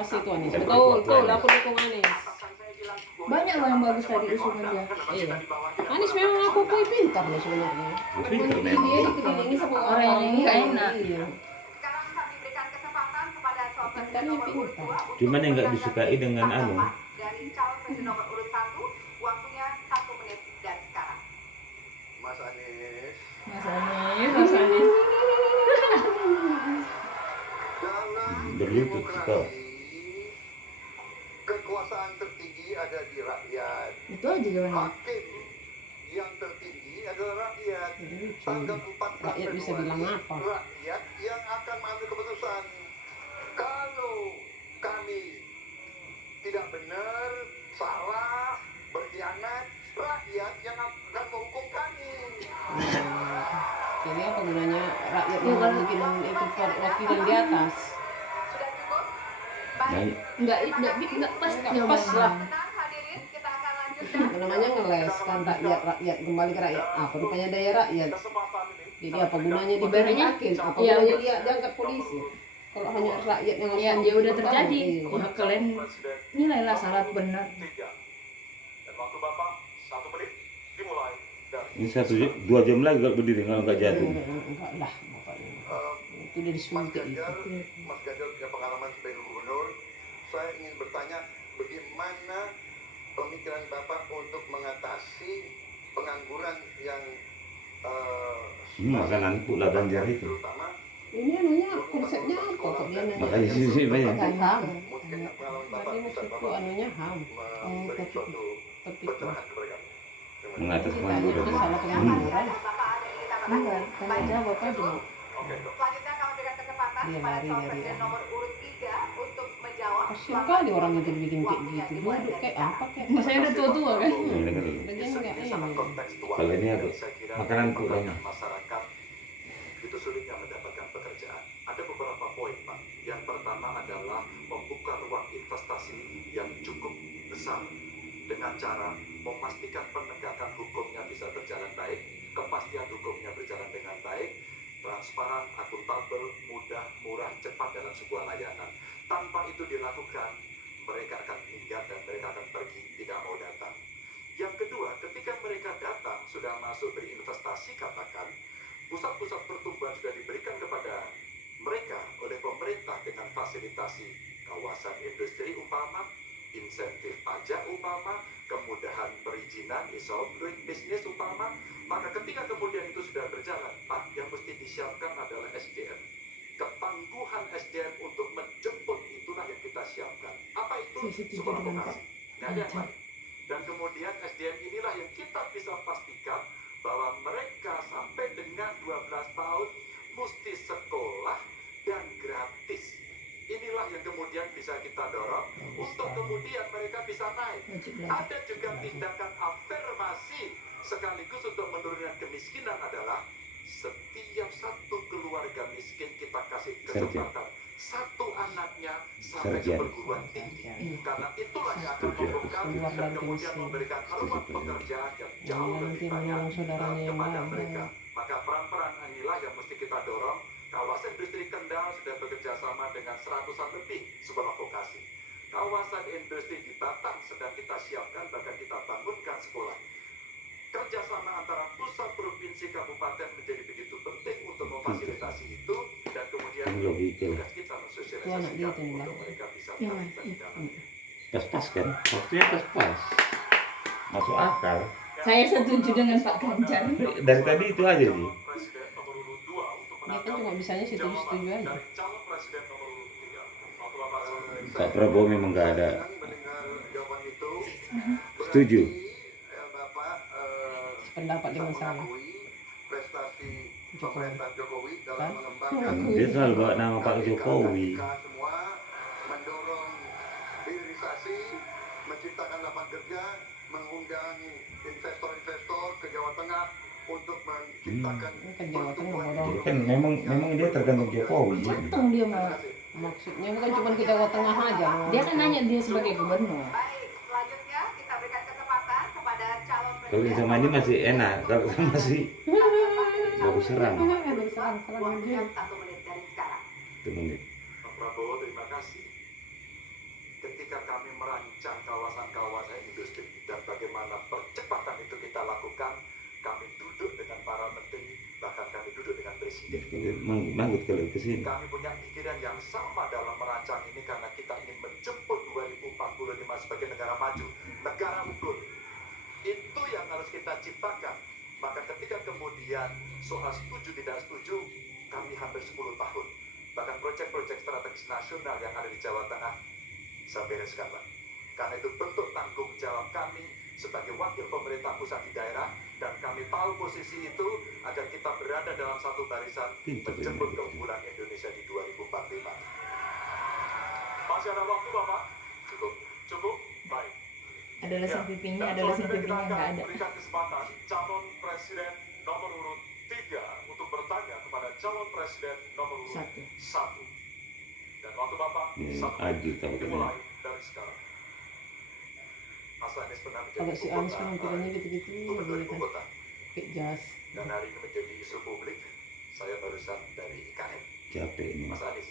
Pasti itu Anies. Betul, aku dukung Anies. Banyak loh yang bagus tadi usungan dia. Iya. Anies memang aku pintar loh sebenarnya. Pintar Dia memang. dikelilingi sama Orang yang nggak enak. Iya. Sekarang kami berikan kesempatan kepada calon presiden Pintarnya nomor urut pintar. 2 Cuman yang nggak disukai dengan anu. dari calon presiden nomor urut 1, waktunya 1 menit dari sekarang. Mas Anies, Mas Anies. dalam Berlutut kau. demokrasi, kekuasaan tertinggi ada di rakyat. Itu aja jawabannya. Hakim yang tertinggi adalah rakyat. Tanggal 14 Rakyat bisa bilang apa? Rakyat yang akan mengambil keputusan. Kalau kami tidak benar, salah, berkhianat, rakyat yang akan menghukum kami. Jadi apa gunanya rakyat Ya, yang kalau- bikin itu perwakilan di atas? Sudah cukup? Nah, Baik. Enggak pas Pas jawabannya. lah. Tenang hadirin, kita akan lanjutkan. Namanya ngeles kan rakyat kembali ke rakyat. Apa rupanya daya rakyat? Kesempatan ini. Jadi apa gunanya diberikan? Apa Iya, gunanya dia diangkat polisi? Kalau hanya rakyat yang Ya, harus dia udah membantu, terjadi. iya. Ya kalian nilailah syarat benar. Dan waktu Bapak 1 menit dimulai dari ini 2 jam lagi kalau berdiri kalau nggak jatuh. Enggak lah, bapaknya. Itu udah Mas disuntik itu. Ganjar. Mas Ganjar punya pengalaman sebagai gubernur. Saya ingin bertanya, bagaimana pemikiran Bapak untuk mengatasi pengangguran yang Makanan pula Ganjar itu. terutama Ini anunya konsepnya apa kok dia nanya? Makanya sisi banyak. Kan ham. mungkin pengalaman Bapak Tadi bisa maksudku Bapak anunya ham. memberi suatu Tapi pencerahan kepada kami. Terima kasih. Mengatas kita pengangguran. itu salah pengangguran. Bapak ada yang kita Enggak, tanya jawab aja. Oke, dok. Selanjutnya kami berikan kesempatan Dia kepada lari calon dari presiden aku. nomor urut 3 untuk menjawab. Kasian kali orang itu dibikin kayak gitu. Duduk kayak apa kayak. Masanya udah tua-tua kan? Ini dengar. Lagian enggak Sangat ini. kontekstual. Kalau ini apa? Saya kira Makanan pula. kebanyakan masyarakat itu sulitnya mendapatkan pekerjaan. Ada beberapa poin, Pak. Yang pertama adalah membuka ruang investasi yang cukup besar dengan cara memastikan penegakan hukumnya bisa berjalan baik, kepastian hukumnya berjalan dengan baik, transparan, akuntabel, mudah, murah, cepat dalam sebuah layanan. Tanpa itu dilakukan, mereka akan minggat dan mereka akan pergi, tidak mau datang. Yang kedua, ketika mereka datang, sudah masuk berinvestasi, katakan, pusat-pusat pertumbuhan sudah diberikan kepada mereka oleh pemerintah dengan fasilitasi kawasan industri umpama, insentif pajak umpama, kemudahan perizinan, ease of doing business umpama, maka ketika kemudian itu sudah berjalan, Pak, yang mesti disiapkan adalah SDM. Ketangguhan SDM untuk menjemput itulah yang kita siapkan. Apa itu? Saya setuju Sekolah dengan vokasi. Nggak ada yang lain. Dan kemudian SDM inilah yang kita bisa pastikan bahwa mereka sampai dengan 12 tahun mesti sekolah dan gratis. Inilah yang kemudian bisa kita dorong untuk kemudian mereka bisa naik. Wajib belajar. Ada juga tindakan afirmasi sekaligus untuk menurunkan kemiskinan adalah setiap satu keluarga miskin kita kasih kesempatan satu anaknya sampai ke Sarjana. perguruan tinggi. Karena itulah yang akan membongkar dan kemudian memberikan peluang pekerjaan yang jauh Nanti lebih banyak menolong saudaranya yang kepada lain. mereka. Maka peran-peran inilah yang mesti kita dorong. Kawasan industri Kendal sudah bekerja sama dengan 100-an lebih sekolah vokasi. Kawasan industri di Batang sedang kita siapkan, bahkan kita bangunkan sekolah. Kerjasama antara pusat, provinsi, kabupaten menjadi begitu penting untuk memfasilitasi itu, dan kemudian Logika. tugas kita Itu anak dia mensosialisasikan itu yang untuk bilang. mereka bisa Yang terlibat di dalam. Pas-pas kan? Waktunya pas-pas. Masuk akal. Saya setuju dengan Pak Ganjar. Dari tadi itu aja sih. Presiden nomor urut 2 untuk Dia kan cuma bisanya setuju-setuju aja. dari calon presiden nomor urut 3. Waktu Bapak selesai. Pak Prabowo memang nggak ada. Senang mendengar jawaban itu. Setuju. Berarti, Bapak Pendapat bisa dengan saya. mengakui prestasi Jokowi. pemerintah Jokowi dalam Kan? mengembangkan Dia selalu bawa nama Pak Jokowi. Kita semua mendorong hilirisasi, menciptakan lapangan kerja, mengundang investor-investor ke Jawa Tengah untuk menciptakan Kan Jawa Tengah bodoh. Jadi kan memang dia tergantung Jokowi. Untung dia mah. Maksudnya bukan cuma kita Jawa Tengah aja. Dia kan nanya dia sebagai gubernur. Baik, selanjutnya kita berikan kesempatan kepada calon Kalau presiden. sama ini masih enak, kalau masih baru serang. Ada serang-serang Waktunya dia. 1 menit dari sekarang. 1 menit. Pak Prabowo, terima kasih. merancang kawasan-kawasan industri dan bagaimana percepatan itu kita lakukan. Kami duduk dengan para menteri, bahkan kami duduk dengan presiden. Manggut kalau ke sini. Kami punya pikiran yang sama dalam merancang ini karena kita ingin menjemput 2045 sebagai negara maju, negara unggul. Itu yang harus kita ciptakan. Maka ketika kemudian soal setuju tidak setuju, kami hampir 10 tahun. Bahkan proyek-proyek strategis nasional yang ada di Jawa Tengah, saya bereskan, Pak. Karena itu bentuk tanggung jawab kami sebagai wakil pemerintah pusat di daerah, dan kami tahu posisi itu agar kita berada dalam satu barisan menjemput keunggulan Indonesia di 2045. Masih ada waktu, Bapak? Cukup? Cukup? Baik. Ada lesson pipinya, Dan ada lesson selanjutnya pipinya kita nggak akan ada. berikan kesempatan calon presiden nomor urut 3 untuk bertanya kepada calon presiden nomor urut Satu. 1. Dan waktu Bapak Ya, 1 Adi tahu kan. dimulai dari sekarang. Mas Anies pernah menjadi Kalau si ibu Anies kota, penampilannya gitu-gitu gubernur dia ibu kan kota. pakai jas. Dan hari ini menjadi isu publik. Saya barusan dari IKN. Capek ini. Mas Anies,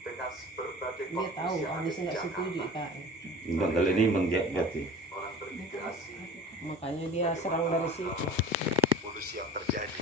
dengan berbagai Dia tahu kondisi yang ada Anies di nggak setuju Jakarta, IKN. Bang kali ini Bang Jati. orang bermigrasi, Makanya dia serang dari situ. polusi yang terjadi